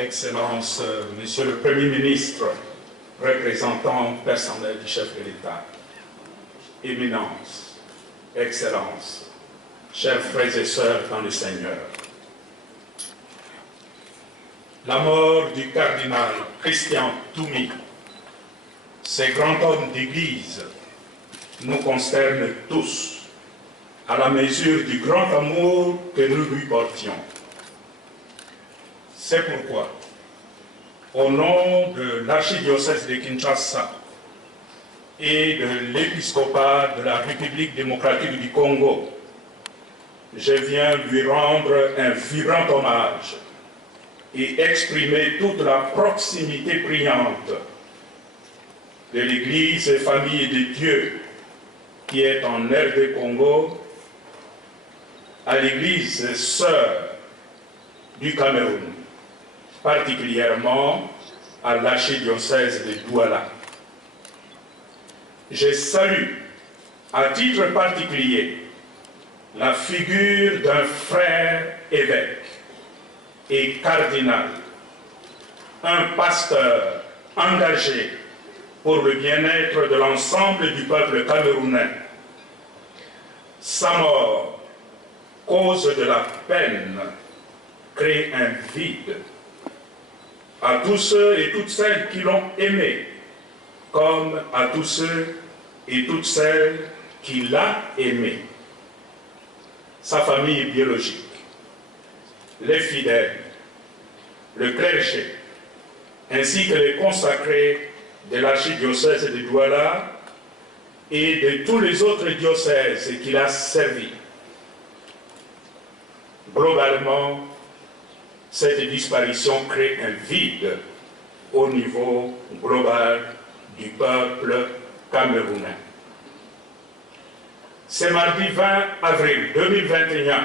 Excellence, Monsieur le Premier ministre, représentant personnel du chef de l'État, Éminence, Excellence, chers frères et sœurs dans le Seigneur, la mort du cardinal Christian Toumi, ces grands hommes d'Église, nous concerne tous, à la mesure du grand amour que nous lui portions. C'est pourquoi, au nom de l'archidiocèse de Kinshasa et de l'épiscopat de la République démocratique du Congo, je viens lui rendre un vibrant hommage et exprimer toute la proximité priante de l'Église et famille de Dieu qui est en RD Congo, à l'Église sœur du Cameroun, particulièrement à l'archidiocèse de Douala. Je salue à titre particulier la figure d'un frère évêque et cardinal, un pasteur engagé pour le bien-être de l'ensemble du peuple camerounais. Sa mort, cause de la peine, crée un vide à tous ceux et toutes celles qui l'ont aimé, comme à tous ceux et toutes celles qui l'ont aimé. Sa famille biologique, les fidèles, le clergé, ainsi que les consacrés de l'archidiocèse de Douala et de tous les autres diocèses qu'il a servis. Globalement, cette disparition crée un vide au niveau global du peuple camerounais. Ce mardi 20 avril 2021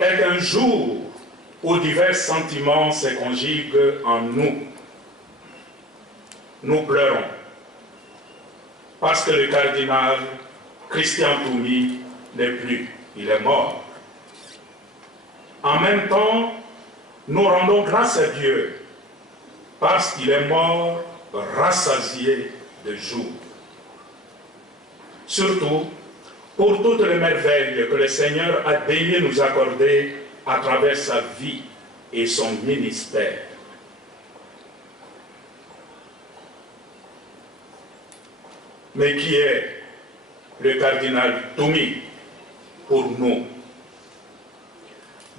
est un jour où divers sentiments se conjuguent en nous. Nous pleurons parce que le cardinal Christian Toumi n'est plus, il est mort. En même temps, nous rendons grâce à Dieu parce qu'il est mort rassasié de jour. Surtout pour toutes les merveilles que le Seigneur a daigné nous accorder à travers sa vie et son ministère. Mais qui est le cardinal Toumi pour nous?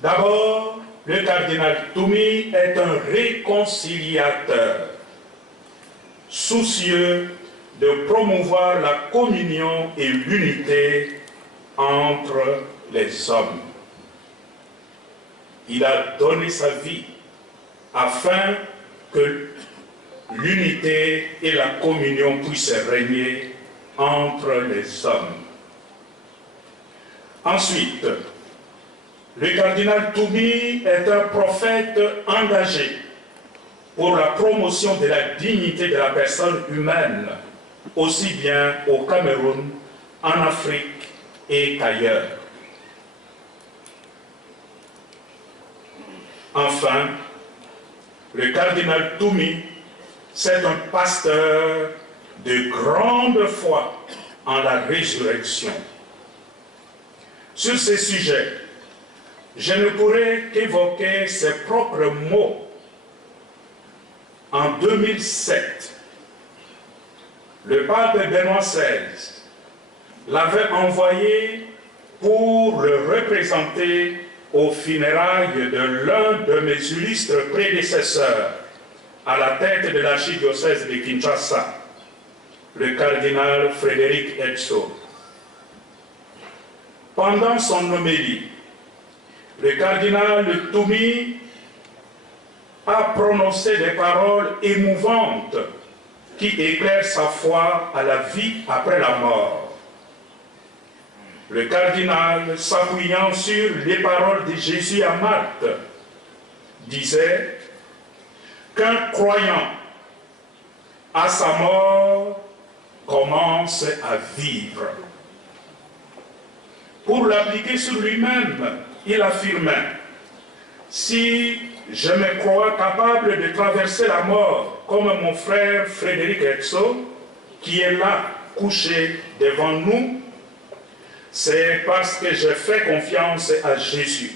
D'abord, le cardinal Toumi est un réconciliateur, soucieux de promouvoir la communion et l'unité entre les hommes. Il a donné sa vie afin que l'unité et la communion puissent régner entre les hommes. Ensuite, le cardinal Toumi est un prophète engagé pour la promotion de la dignité de la personne humaine, aussi bien au Cameroun, en Afrique et qu'ailleurs. Enfin, le cardinal Toumi, c'est un pasteur de grande foi en la résurrection. Sur ces sujets, je ne pourrais qu'évoquer ses propres mots. En 2007, le pape Benoît XVI l'avait envoyé pour le représenter aux funérailles de l'un de mes illustres prédécesseurs à la tête de l'archidiocèse de Kinshasa, le cardinal Frédéric Etso. Pendant son homélie, le cardinal Toumi a prononcé des paroles émouvantes qui éclairent sa foi à la vie après la mort. Le cardinal, s'appuyant sur les paroles de Jésus à Marthe, disait qu'un croyant, à sa mort, commence à vivre. Pour l'appliquer sur lui-même, il affirmait: si je me crois capable de traverser la mort comme mon frère Frédéric Exo, qui est là, couché devant nous, c'est parce que je fais confiance à Jésus,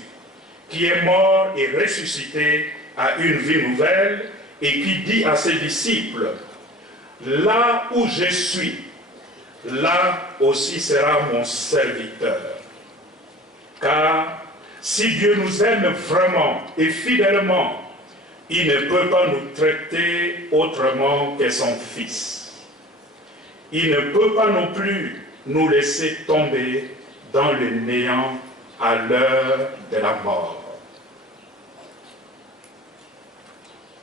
qui est mort et ressuscité à une vie nouvelle et qui dit à ses disciples, « Là où je suis, là aussi sera mon serviteur. » Car si Dieu nous aime vraiment et fidèlement, il ne peut pas nous traiter autrement que son Fils. Il ne peut pas non plus nous laisser tomber dans le néant à l'heure de la mort.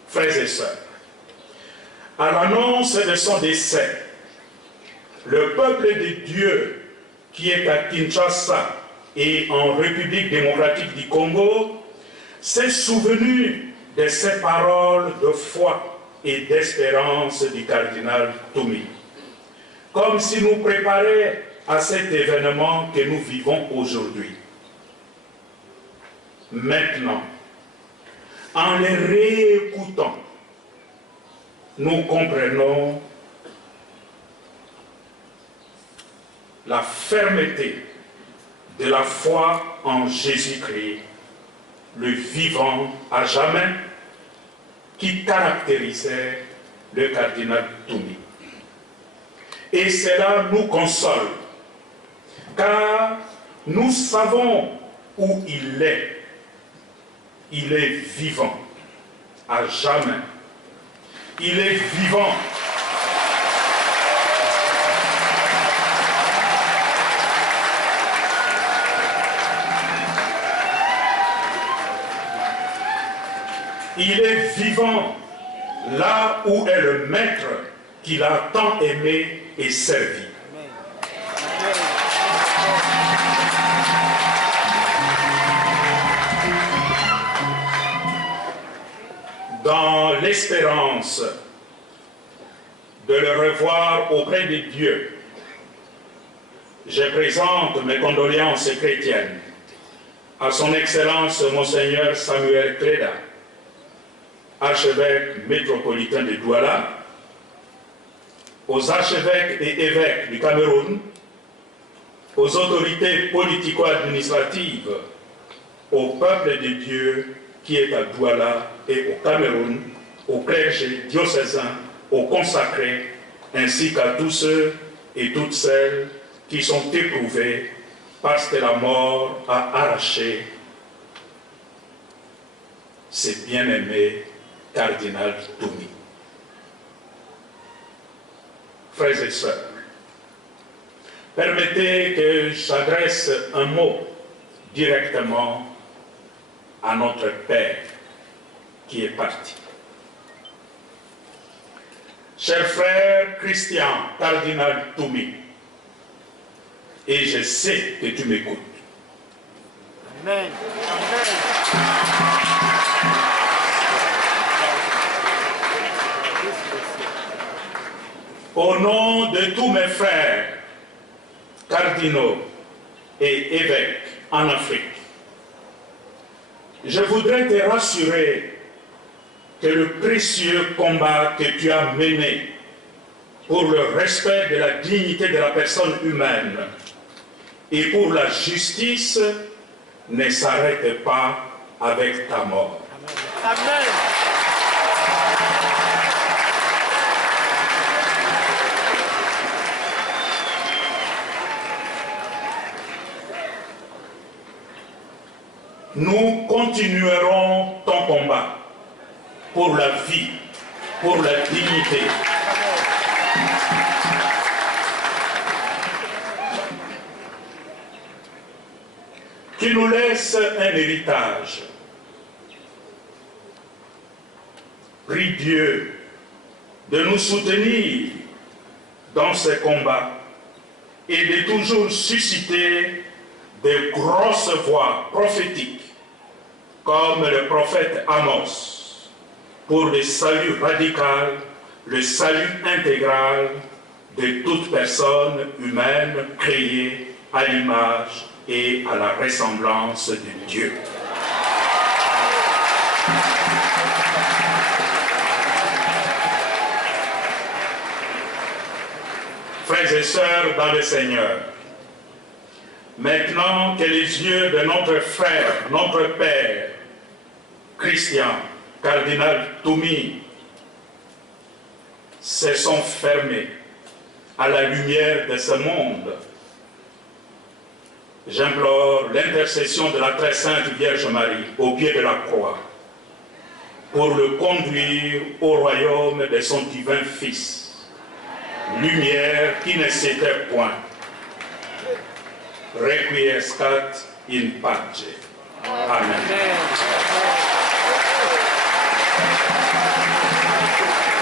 Frères et sœurs, à l'annonce de son décès, le peuple de Dieu qui est à Kinshasa et en République démocratique du Congo s'est souvenu de ces paroles de foi et d'espérance du cardinal Toumi, comme s'il nous préparait à cet événement que nous vivons aujourd'hui. Maintenant, en les réécoutant, nous comprenons la fermeté de la foi en Jésus-Christ, le vivant à jamais, qui caractérisait le cardinal Toumi. Et cela nous console, car nous savons où il est. Il est vivant à jamais. Il est vivant. Il est vivant là où est le Maître qu'il a tant aimé et servi. Dans l'espérance de le revoir auprès de Dieu, je présente mes condoléances chrétiennes à son Excellence Monseigneur Samuel Cléda, archevêque métropolitain de Douala, aux archevêques et évêques du Cameroun, aux autorités politico-administratives, au peuple de Dieu qui est à Douala et au Cameroun, au clergé diocésain, aux consacrés, ainsi qu'à tous ceux et toutes celles qui sont éprouvés parce que la mort a arraché ses bien-aimés cardinal Toumi. Frères et sœurs, permettez que j'adresse un mot directement à notre Père qui est parti. Cher frère Christian, cardinal Toumi, et je sais que tu m'écoutes. Amen. Au nom de tous mes frères, cardinaux et évêques en Afrique, je voudrais te rassurer que le précieux combat que tu as mené pour le respect de la dignité de la personne humaine et pour la justice ne s'arrête pas avec ta mort. Amen. Nous continuerons ton combat pour la vie, pour la dignité. Tu nous laisses un héritage. Prie Dieu de nous soutenir dans ces combats et de toujours susciter de grosses voix prophétiques comme le prophète Amos pour le salut radical, le salut intégral de toute personne humaine créée à l'image et à la ressemblance de Dieu. frères et sœurs dans le Seigneur, maintenant que les yeux de notre frère, notre père, Christian, cardinal Toumi, se sont fermés à la lumière de ce monde, j'implore l'intercession de la très sainte Vierge Marie au pied de la croix pour le conduire au royaume de son divin Fils, lumière qui ne s'éteint point. Requiescat in pace. Amen.